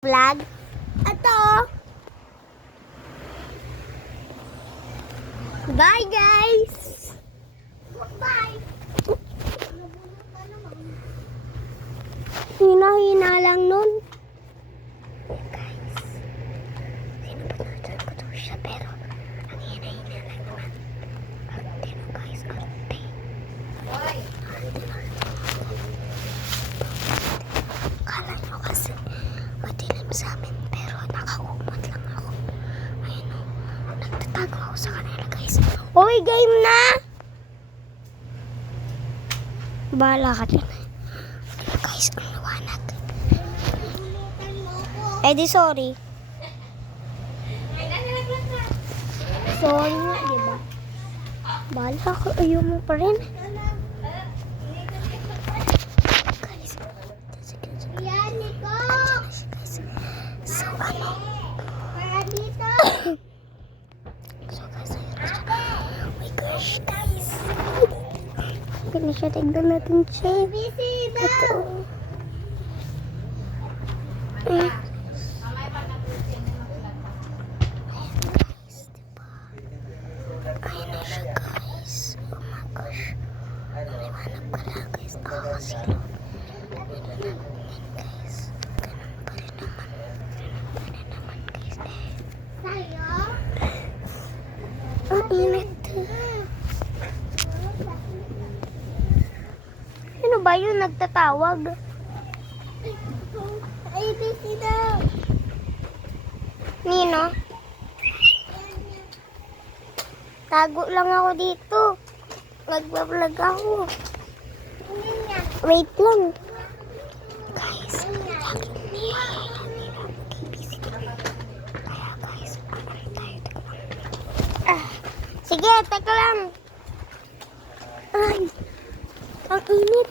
Vlog. Ito. Bye guys. Bye. Hina-hina lang nun. Guys. Sino ba natin ko to siya? Pero ang hina-hina lang naman. Arte no guys. Arte. Kala nyo kasi madilim sa amin. Pero nakakumot lang ako. Ayun o. Nagtatago ako sa kanila guys. Uy, game na! Bahala ka dyan. Guys, ang liwanag. Eh di sorry. Sorry nga, diba? Bahala ka, ayaw mo pa rin. Guys, yan, Nico! So, ano? So, guys, ayun na siya. Oh my gosh, guys. Ayun na siya, tignan natin siya. Ito. Ayun na siya guys. Oh my gosh. Maliwanag pala guys. Nakakasilo. Ganun naman guys. Ganun pa rin naman. Ganun pa rin naman guys. Ang init. Sino ba yun nagtatawag? ABC daw. Nino? Tago lang ako dito. Nagbablog ako. Wait lang. Guys, lagi niya mag-ABC. Kaya guys, ano tayo? Sige, teka lang. Ay, ang init.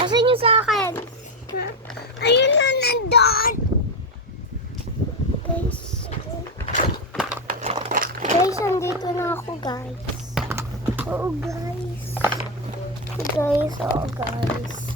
Asan yung sa akin? Ayun na, nandun! Guys. Guys, andito na ako, guys. Oo, guys. Guys, oo, guys.